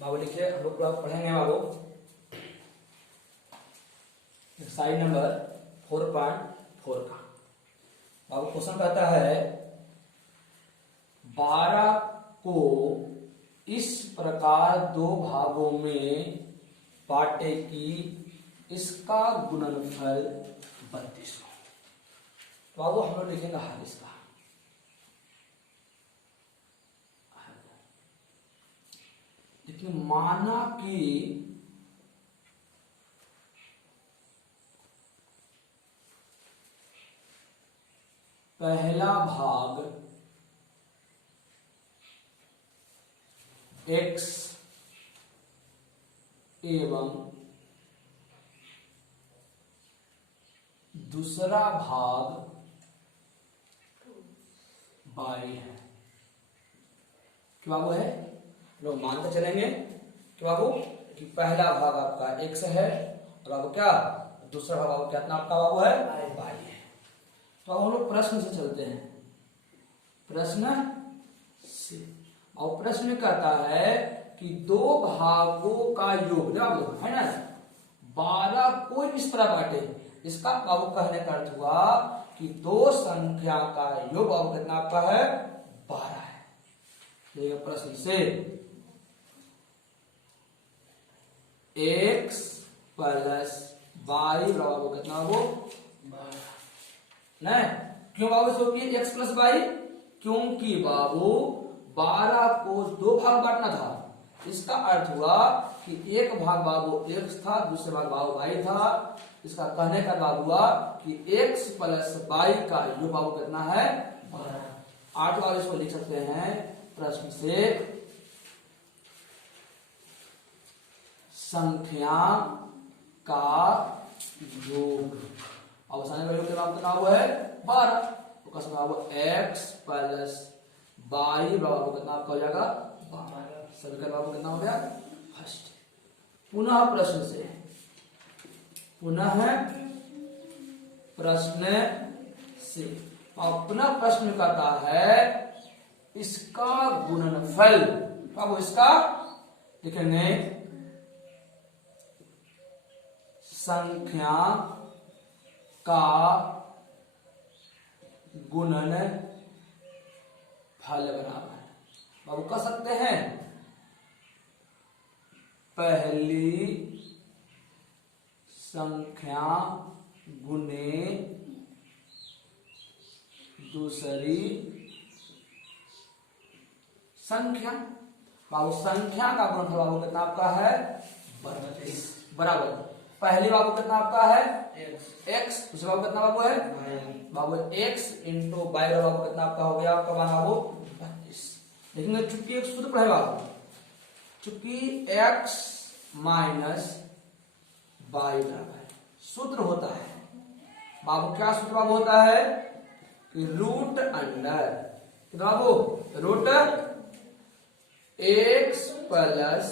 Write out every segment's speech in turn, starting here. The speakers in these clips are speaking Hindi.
बाबू लिखिए, हम लोग पढ़ेंगे बाबू एक्सरसाइज नंबर 4.4 का। बाबू क्वेश्चन कहता है 12 को इस प्रकार दो भागों में बांटे कि इसका गुणनफल 32 हो। तो बाबू हम लोग लिखेंगे हल इसका। लेकिन माना कि पहला भाग x एवं दूसरा भाग y है। क्या बाबू है? लोग मानते चलेंगे कि बाबू कि पहला भाग आपका x है और बाबू क्या दूसरा भाग बाबू कितना आपका बाबू है y है। तो अब हम लोग प्रश्न से चलते हैं। प्रश्न से और प्रश्न में कहता है कि दो भागों का योग है ना 12 को इस तरह बांटे। इसका बाबू कहने का अर्थ हुआ कि दो संख्या का योग बाबू कितना आपका है 12 है। देखिए प्रश्न से x प्लस y बाबू कितना बाबू 12 नहीं। क्यों बाबू इसको किए x प्लस y? क्योंकि बाबू 12 को दो भाग बांटना था। इसका अर्थ हुआ कि एक भाग बाबू x था, दूसरे भाग बाबू y था। इसका कहने का बाबू हुआ कि x प्लस y का योग बाबू कितना है 12। 8 बार इसको लिख सकते हैं प्रश्न से संख्या का योग। अब संख्या का योग कितना हुआ है 12। तो कसम x प्लस y बाबू कितना आपका हो जाएगा 12। सभी का बाबू कितना हो गया फर्स्ट। पुनः प्रश्न से और पुनः प्रश्न कहता है इसका गुणनफल। बाबू इसका लिखेंगे संख्या का गुणन फल बराबर है। बाबू कह सकते हैं पहली संख्या गुने दूसरी संख्या। बाबू संख्या का गुणनफल बाबू कितना आपका है 32 बराबर। पहली बाबू कितना आपका है x, दूसरा बाबू कितना बाबू है बाबू x इंटू y बाबू कितना आपका हो गया आपका बना बाबू 32। लेकिन चूंकि एक सूत्र पढ़े बाबू, चूंकि x माइनस y बराबर सूत्र होता है बाबू। क्या सूत्र बाबू होता है कि रूट अंडर कितना बाबू रूट x प्लस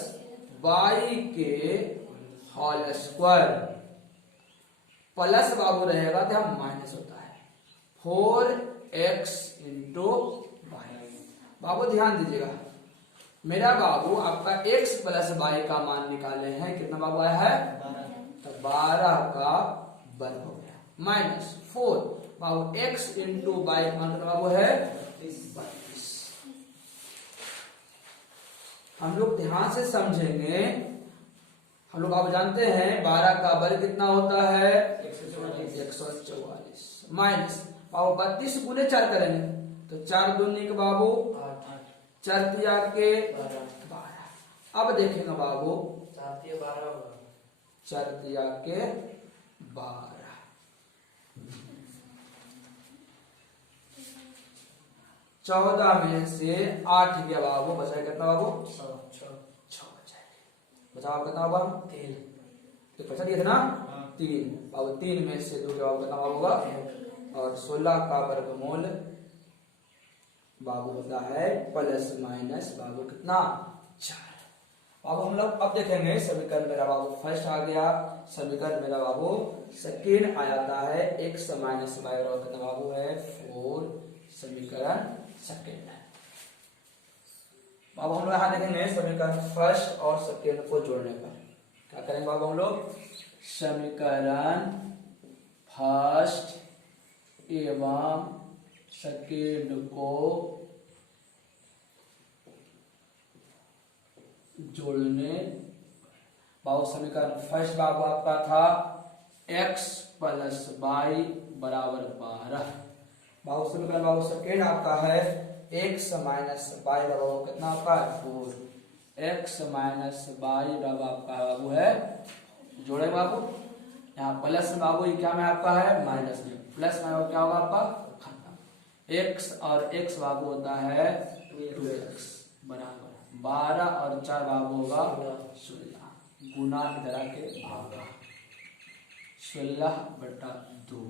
y के होल स्क्वायर प्लस बाबू रहेगा तो हम माइनस होता है 4x इंटू y। बाबू ध्यान दीजिएगा मेरा बाबू आपका x प्लस y का मान निकाले हैं कितना बाबू आया है तो 12 का वर्ग हो गया माइनस 4 बाबू x इंटू y का मान कितना बाबू है 32। हम लोग ध्यान से समझेंगे। हम लोग आप जानते हैं 12 का वर्ग कितना होता है 144 माइनस बाबू 32 गुने 4 करेंगे तो 4 दूनी के बाबू 4 तिया के 12। अब देखेंगे बाबू 4 तिया के 12 14 में से 8 गया बाबू बचा कितना बाबू 6 बचा बाबू कितना होगा 3। तो पैसा दिया था ना 3 बाबू 3 में से 2 बाबू कितना बाबू होगा और 16 का वर्गमूल बाबू होता है प्लस माइनस बाबू कितना 4। बाबू हम लोग अब देखेंगे समीकरण मेरा बाबू फर्स्ट आ गया, समीकरण मेरा बाबू सेकेंड आ जाता है x माइनस y बराबर कितना बाबू है 4। समीकरण सेकेंड है अब हम लोग यहाँ देखेंगे समीकरण फर्स्ट और सेकेंड को जोड़ने पर क्या करेंगे बाबू हम लोग समीकरण फर्स्ट एवं सेकेंड को जोड़ने। बाबू समीकरण फर्स्ट बाबू आपका था x प्लस वाई बराबर 12। बाबू समीकरण बाबू सेकेंड आपका है x माइनस वाई बराबर कितना आपका है 4। x माइनस वाई बराबर आपका बाबू है जोड़े बाबू यहाँ प्लस में बाबू ये क्या में आपका है माइनस में, प्लस में क्या होगा आपका खत्म। x और x बाबू होता है 2x बराबर 12 और 4 बाबू होगा 16 गुना इधर के भागा 16/2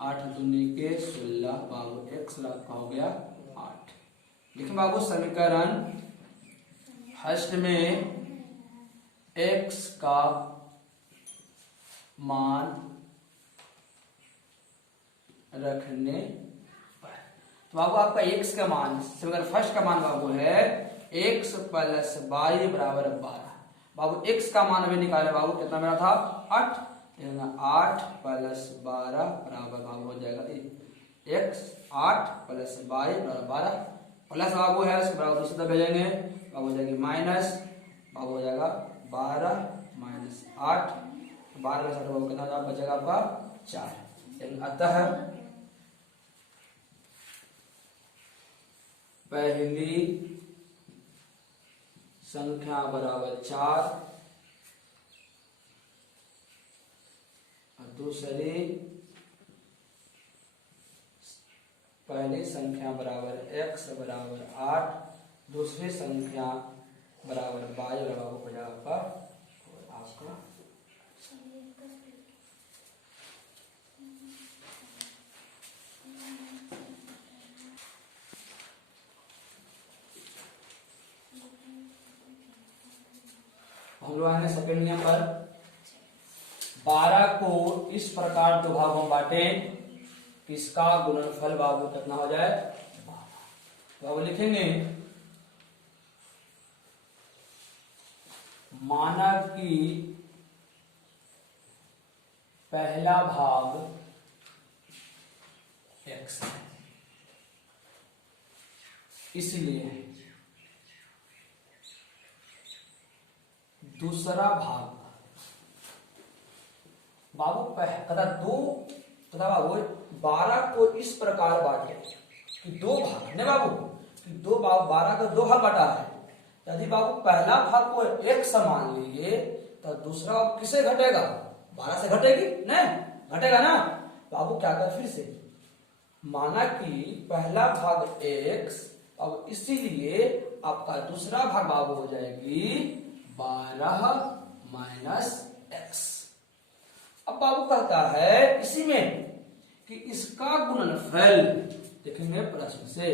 8 दूनी के 16 बाबू x का हो गया 8। देखिए बाबू समीकरण फर्स्ट में x का मान रखने पर तो बाबू आपका x का मान समीकरण फर्स्ट का मान बाबू है x प्लस वाई बराबर 12। बाबू x का मान अभी निकाले बाबू कितना मेरा था 8 8 प्लस 12 बराबर बाबू हो जाएगा x 8 प्लस वाई बराबर 12 प्लस बाबू है उसके बराबर दूसरी तरफ भेजेंगे बाबू हो जाएगी माइनस बाबू हो जाएगा 12 माइनस 8 12 का बाबू कितना बचेगा आपका 4। अतः पहली संख्या बराबर 4 और दूसरी पहली संख्या बराबर x बराबर 8 दूसरी संख्या बराबर y बराबर हो जाएगा आपका हम लोग आएंगे सेकेंड नियम पर 12 को इस प्रकार दो भागों में बांटे किसका गुणनफल बाबू कितना हो जाए बाबू लिखेंगे माना कि पहला भाग x है इसलिए दूसरा भाग बाबू कदा दो तथा बाबू 12 को इस प्रकार बांटे कि दो भाग ने बाबू कि दो बाबू 12 का दो भाग बांटा है। यदि बाबू पहला भाग को एक समान लीजिए तो दूसरा भाग किसे घटेगा 12 से घटेगी नहीं घटेगा ना। बाबू क्या कर फिर से माना कि पहला भाग x अब इसीलिए आपका दूसरा भाग बाबू हो जाएगी 12 माइनस x। अब बाबू कहता है इसी में कि इसका गुणनफल देखेंगे प्रश्न से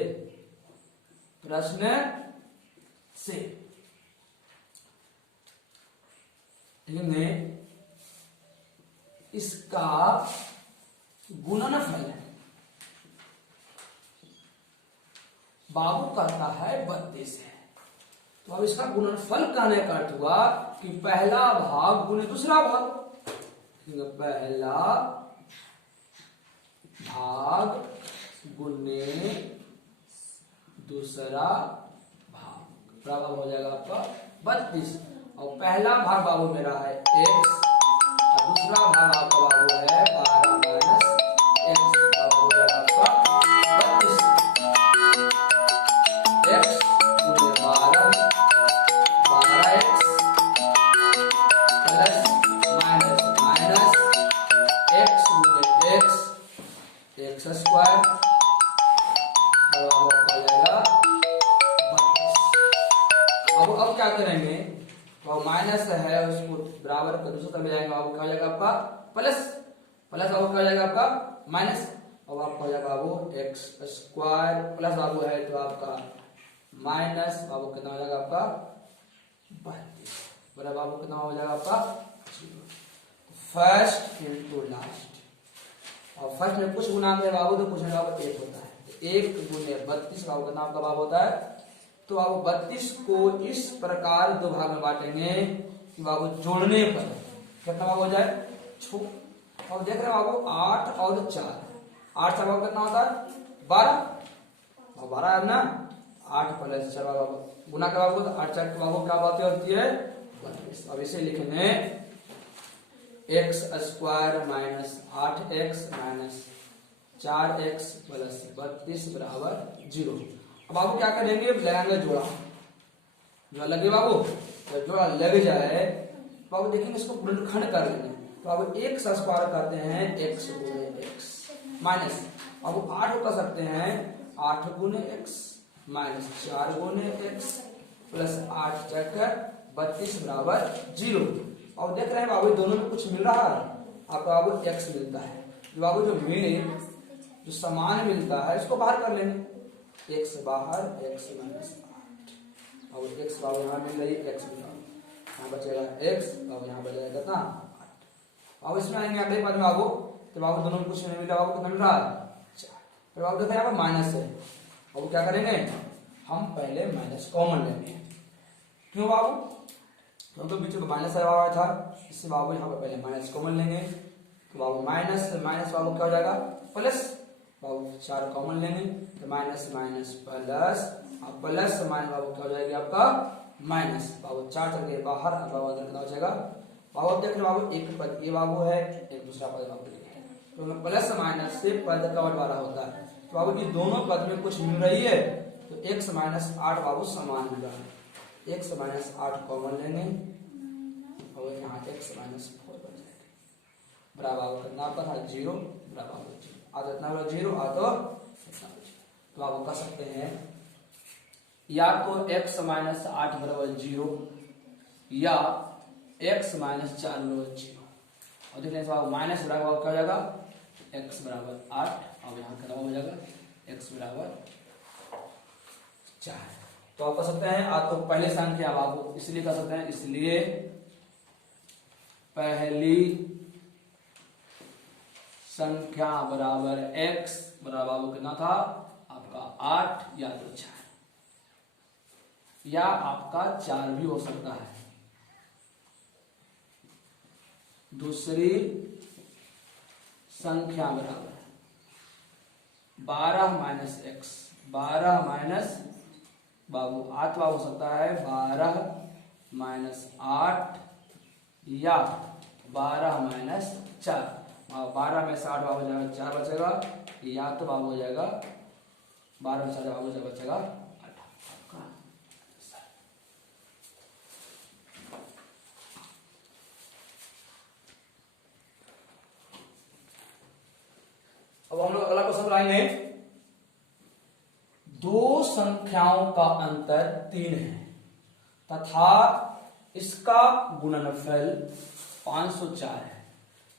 देखेंगे इसका गुणनफल बाबू कहता है 32 है। तो अब इसका गुणनफल कहने का अर्थ हुआ कि पहला भाग गुणे दूसरा भाग पहला भाग गुणे दूसरा भाग बराबर हो जाएगा आपका 32 और पहला भाग बाबू मेरा है x और दूसरा भाग आपका बाबू है 12 माइनस x बराबर हो जाएगा आपका 32 x गुणे 12 12x plus minus minus x गुणे x स्क्वायर बराबर हो जाएगा 32। अब क्या करेंगे तो माइनस है उसको बराबर का दूसरा तरफ ले जाएंगे बाबू क्या हो जाएगा आपका प्लस प्लस बाबू क्या हो जाएगा आपका माइनस अब आपका हो जाएगा बाबू एक्स स्क्वायर प्लस बाबू है तो आपका माइनस बाबू कितना हो जाएगा आपका 32 बराबर बाबू कितना हो जाएगा आपका फर्स्ट इनटू लास्ट। और फर्स्ट में कुछ गुना है बाबू तो कुछ ना बाबू 1 होता है तो 1 गुने 32 बाबू कितना आपका बाबू होता है तो बाबू 32 को इस प्रकार दो भाग में बांटेंगे कि बाबू जोड़ने पर कितना बाबू हो जाए और देख रहे हैं बाबू 8 और 4, 8 से बाबू कितना होता है 12 और 12 है ना 8 प्लस 4 बाबू गुना का बाबू तो 8 4 बाबू क्या बात होती है 32। अब इसे लिखेंगे x square minus 8x minus 4x plus 32 बराबर 0। अब बाबू क्या करेंगे लगाएंगे जोड़ा, जो लगे बाबू तो जोड़ा लग जाए बाबू देखेंगे इसको गुणनखंड कर लेंगे तो बाबू x स्क्वायर करते हैं x गुणे x माइनस बाबू 8 कर सकते हैं 8 गुणे x माइनस 4 गुणे x प्लस 8 चक्कर 32 बराबर 0। और देख रहे हैं बाबू दोनों में कुछ मिल रहा है आपको बाबू x मिलता है जो बाबू जो मिले जो समान मिलता है इसको बाहर कर लेंगे x बाहर x माइनस 8 और x बाबू यहाँ मिल रही है x यहाँ बचेगा x और यहाँ बचेगा कितना 8। अब इसमें आएंगे अगले पद में बाबू तो बाबू दोनों में कुछ नहीं मिल रहा बाबू कितना मिल रहा है 4। फिर बाबू देखो यहाँ पर माइनस है बाबू क्या करेंगे हम पहले माइनस कॉमन लेंगे क्यों बाबू क्योंकि बीच में माइनस आया था इससे बाबू यहाँ पर पहले माइनस कॉमन लेंगे तो बाबू माइनस माइनस बाबू क्या हो जाएगा प्लस बाबू 4 कॉमन लेंगे तो माइनस माइनस प्लस अब प्लस माइनस बाबू क्या हो जाएगा आपका माइनस बाबू 4 चल गए बाहर बाबू अंदर कितना हो जाएगा बाबू देख रहे बाबू एक पद ये बाबू है एक दूसरा पद बाबू तो प्लस माइनस से पद का बंटवारा होता है तो बाबू की दोनों पद में कुछ मिल रही है तो x माइनस 8 बाबू समान मिल रहा है x माइनस 8 कॉमन लेंगे और यहाँ x माइनस 4 बन जाएगा बराबर बाबू कितना आपका था 0 बराबर 0 आ तो इतना बराबर 0 आ तो इतना तो बाबू कह सकते हैं या तो x माइनस 8 बराबर 0 या x माइनस 4 बराबर 0 और देखने से बाबू माइनस बराबर क्या हो जाएगा x बराबर 8 और यहाँ कितना हो जाएगा x बराबर 4। तो आप कह सकते हैं आप तो पहले संख्या बाबू इसलिए कह सकते हैं इसलिए पहली संख्या बराबर x बराबर बाबू कितना था आपका 8 या तो 4 या आपका 4 भी हो सकता है। दूसरी संख्या बराबर 12 माइनस x 12 माइनस बाबू 8 बाबू हो सकता है 12 माइनस 8 या 12 माइनस 4 12 में से 8 बाबू हो जाएगा 4 बचेगा या तो बाबू हो जाएगा 12 में 4 बाबू बचेगा 8। अब हम लोग अगला क्वेश्चन बनाएंगे दो संख्याओं का अंतर 3 है तथा इसका गुणनफल 504 है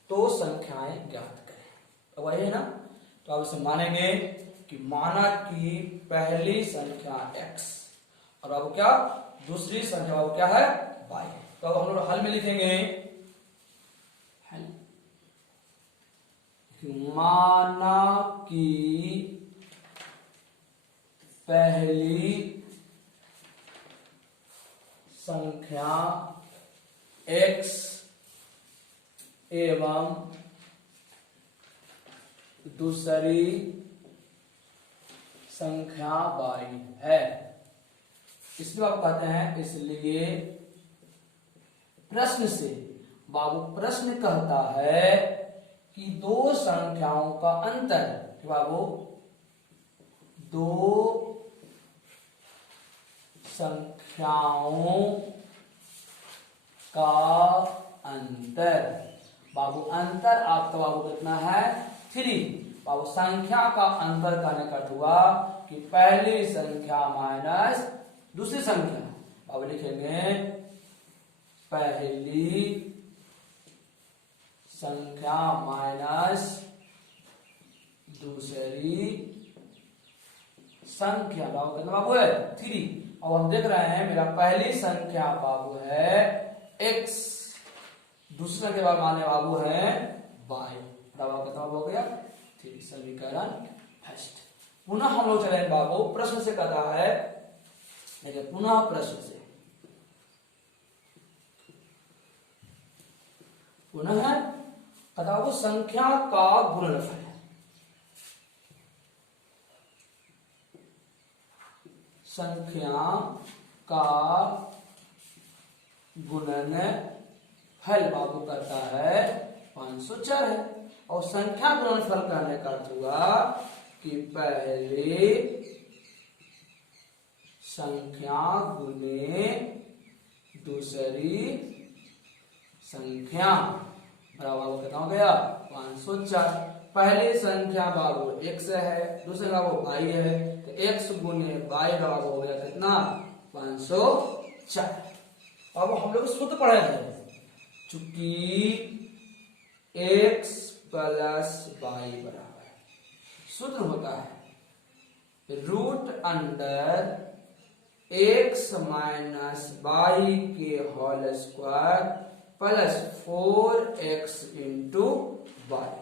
तो संख्याएं ज्ञात करें। तो वही है ना तो आप इसे मानेंगे कि माना कि पहली संख्या x और अब क्या दूसरी संख्या अब क्या है y। तो अब हम लोग हल में लिखेंगे माना कि पहली संख्या x एवं दूसरी संख्या y है। इसलिए आप कहते हैं इसलिए प्रश्न से बाबू प्रश्न कहता है कि दो संख्याओं का अंतर बाबू दो संख्याओं का अंतर बाबू अंतर आपका बाबू कितना है 3 बाबू संख्या का अंतर करने का अर्थ हुआ कि पहली संख्या माइनस दूसरी संख्या बाबू लिखेंगे पहली संख्या माइनस दूसरी संख्या बाबू कितना बाबू है 3। अब हम देख रहे हैं मेरा पहली संख्या बाबू है x दूसरे के बाद माने बाबू है y बाबू कितना हो गया 3 समीकरण फर्स्ट। पुनः हम लोग चले बाबू प्रश्न से कहता है देखिए पुनः प्रश्न से, पुनः बताओ संख्या का गुणनफल, संख्या का गुणनफल बाबू करता है 504 है। और संख्या गुणनफल करने का अर्थ हुआ कि पहले संख्या गुने दूसरी संख्या बाबू कितना हो गया 504। पहली संख्या बाबू x है, दूसरी बाबू y है, तो x गुने y का बाबू हो गया कितना 504। अब हम लोग सूत्र पढ़े थे, चूंकि x प्लस y बराबर सूत्र होता है root under x minus y के whole square plus 4x into वाई।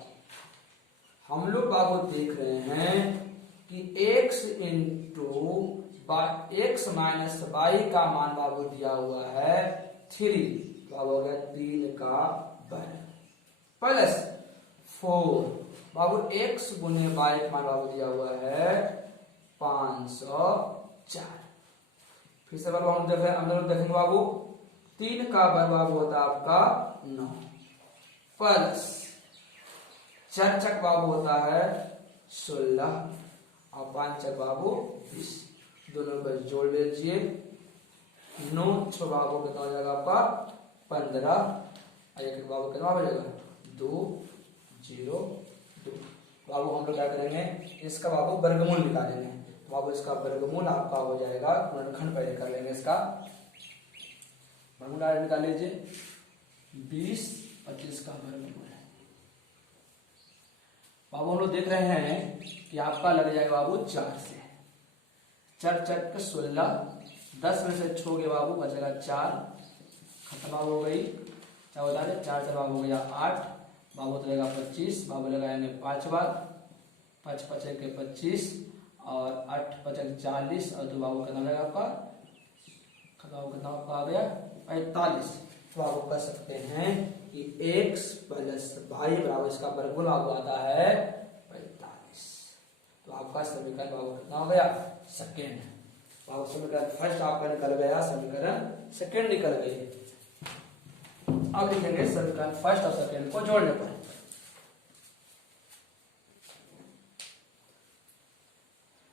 हम लोग बाबू देख रहे हैं कि x into x minus y का मान बाबू दिया हुआ है 3, बाबू हो गया 3 का वर्ग प्लस 4, बाबू x गुने y का मान बाबू दिया हुआ है 504। फिर से बाबू हम देख रहे हैं, हम लोग देखेंगे बाबू 3 का वर्ग बाबू होता है आपका 9 प्लस 4 चक बाबू होता है 16 और 5 चक बाबू 20, दोनों को जोड़ लीजिए 9 6 बाबू कितना हो जाएगा आपका 15 और एक बाबू कितना हो जाएगा 2 0 2। बाबू हम लोग क्या करेंगे, इसका बाबू वर्गमूल निकालेंगे। बाबू इसका वर्गमूल आपका हो जाएगा, गुणनखंड पहले कर लेंगे, इसका वर्गमूल निकाल लीजिए 20 25 का वर्गमूल है। बाबू हम लोग देख रहे हैं कि आपका लग जाएगा बाबू 4 से, 4 चक 16, 10 में से छोगे बाबू बचेगा 4, खत्म बाबू हो गई, क्या होता है 4 से बाबू हो गया 8, बाबू तो रहेगा 25, बाबू लगाएंगे 5 बार, 5 5 के 25 और 8 5 40 और 2 बाबू कितना रहेगा आपका, बाबू कितना आपका आ गया 45। तो आप कह सकते हैं कि x प्लस y बराबर इसका वर्गमूल आपको आता है 45। तो आपका समीकरण बाबू कितना हो गया सेकेंड। बाबू समीकरण फर्स्ट आपका निकल गया, समीकरण सेकेंड निकल गई। अब लिखेंगे समीकरण फर्स्ट और सेकेंड को जोड़ने पर,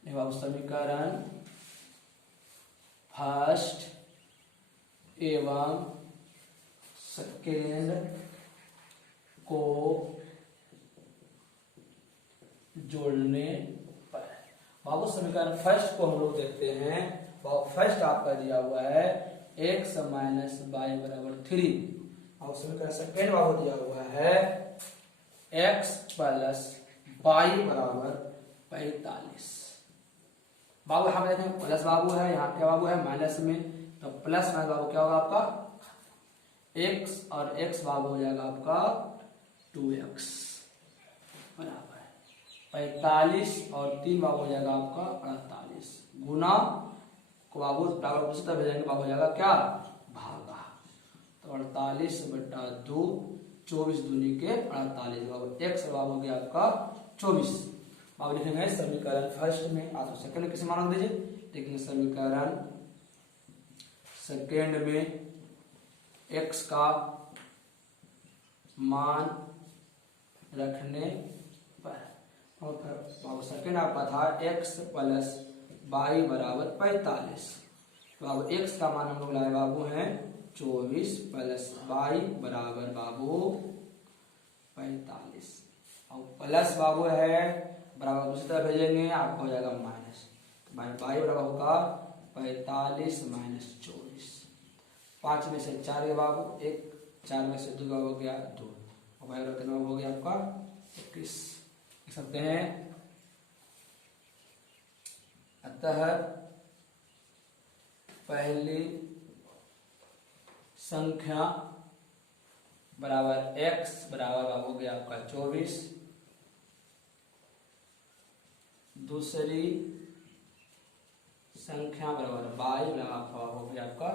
बाबू समीकरण फर्स्ट एवं सेकेंड को जोड़ने पर, बाबू समीकरण फर्स्ट को हम लोग देखते हैं। बाबू फर्स्ट आपका दिया हुआ है x माइनस वाई बराबर 3 और समीकरण सेकेंड बाबू दिया हुआ है x प्लस वाई बराबर 45। बाबू हम देखें प्लस बाबू है, यहाँ क्या बाबू है माइनस में, तो प्लस माइनस बाबू क्या होगा आपका x और x बाबू हो जाएगा आपका 2x बराबर 45 और 3 बाबू हो जाएगा आपका 48 गुना को बाबू बराबर उसी तरह भेजेंगे, बाबू हो जाएगा क्या भागा, तो 48 बटा 2 24 दूनी के 48 बाबू x बाबू हो गया आपका 24। बाबू लिखेंगे समीकरण फर्स्ट में, आप सेकंड में किसे मान दीजिए, लेकिन समीकरण सेकेंड में x का मान रखने पर, और बाबू सेकेंड आपका था x प्लस वाई बराबर 45। तो बाबू x का मान हम लोग लाए बाबू हैं 24 प्लस वाई बराबर बाबू 45 और प्लस बाबू है बराबर दूसरी तरफ भेजेंगे आपको हो जाएगा माइनस, तो वाई बराबर होगा 45 माइनस 24, 5 में से 4 के बाबू 1, 4 में से 2 का हो गया 2 और वाई बराबर कितना हो गया आपका 21 लिख सकते हैं। अतः पहली संख्या बराबर x बराबर हो गया आपका 24, दूसरी संख्या बराबर बाई में आपका वो भी आपका